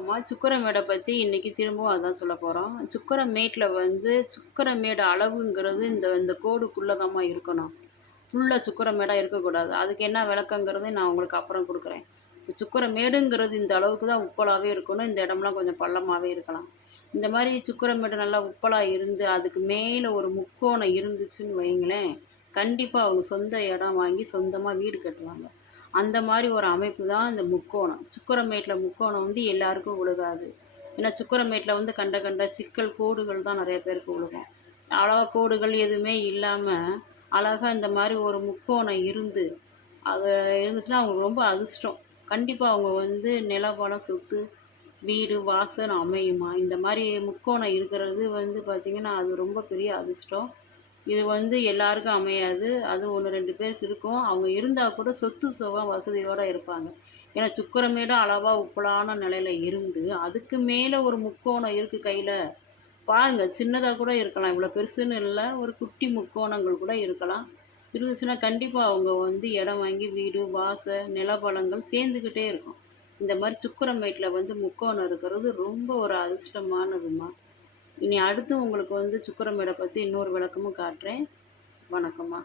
வணக்கம்மா சுக்கரமேடை பற்றி இன்றைக்கி திரும்பவும் அதான் சொல்ல போகிறோம் சுக்கரமேட்டில் வந்து சுக்கரமேடு அளவுங்கிறது இந்த இந்த கோடுக்குள்ளே தான்மா இருக்கணும். ஃபுல்லாக சுக்கரமேடாக இருக்கக்கூடாது. அதுக்கு என்ன விளக்கங்கிறது நான் உங்களுக்கு அப்புறம் கொடுக்குறேன். சுக்கரமேடுங்கிறது இந்த அளவுக்கு தான் உப்பலாகவே இருக்கணும். இந்த இடம்லாம் கொஞ்சம் பள்ளமாகவே இருக்கலாம். இந்த மாதிரி சுக்கரமேடு நல்லா உப்பலாக இருந்து அதுக்கு மேலே ஒரு முக்கோணம் இருந்துச்சுன்னு வைங்களேன் கண்டிப்பாக அவங்க சொந்த இடம் வாங்கி சொந்தமாக வீடு கட்டுவாங்க. அந்த மாதிரி ஒரு அமைப்பு தான் இந்த முக்கோணம். சுக்கரமேட்டில் முக்கோணம் வந்து எல்லாருக்கும் விழுகாது. ஏன்னா சுக்கரமேட்டில் வந்து கண்ட கண்ட சிக்கல் கோடுகள் தான் நிறைய பேருக்கு விழுகும். அழகாக கோடுகள் எதுவுமே இல்லாமல் அழகாக இந்த மாதிரி ஒரு முக்கோணம் இருந்து அது இருந்துச்சுன்னா அவங்களுக்கு ரொம்ப அதிர்ஷ்டம். கண்டிப்பாக அவங்க வந்து நிலபலம் சொத்து வீடு வாசல் அமையுமா? இந்த மாதிரி முக்கோணம் இருக்கிறது வந்து பார்த்திங்கன்னா அது ரொம்ப பெரிய அதிர்ஷ்டம். இது வந்து எல்லாருக்கும் அமையாது. அது ஒன்று ரெண்டு பேருக்கு இருக்கும். அவங்க இருந்தால் கூட சொத்து சுகம் வசதியோடு இருப்பாங்க. ஏன்னா சுக்கரமேடு அளவாக உப்பலான நிலையில் இருந்து அதுக்கு மேலே ஒரு முக்கோணம் இருக்குது கையில். பாருங்கள் சின்னதாக கூட இருக்கலாம். இவ்வளோ பெருசுன்னு இல்லை. ஒரு குட்டி முக்கோணங்கள் கூட இருக்கலாம். இருந்துச்சுன்னா கண்டிப்பாக அவங்க வந்து இடம் வாங்கி வீடு வாசை நிலபலங்கள் சேர்ந்துக்கிட்டே இருக்கும். இந்த மாதிரி சுக்கரமேட்டில் வந்து முக்கோணம் இருக்கிறது ரொம்ப ஒரு அதிர்ஷ்டமானதுமா. இனி அடுத்து உங்களுக்கு வந்து சுக்கரமேடை பற்றி இன்னொரு விளக்கமும் காட்டுறேன். வணக்கம்மா.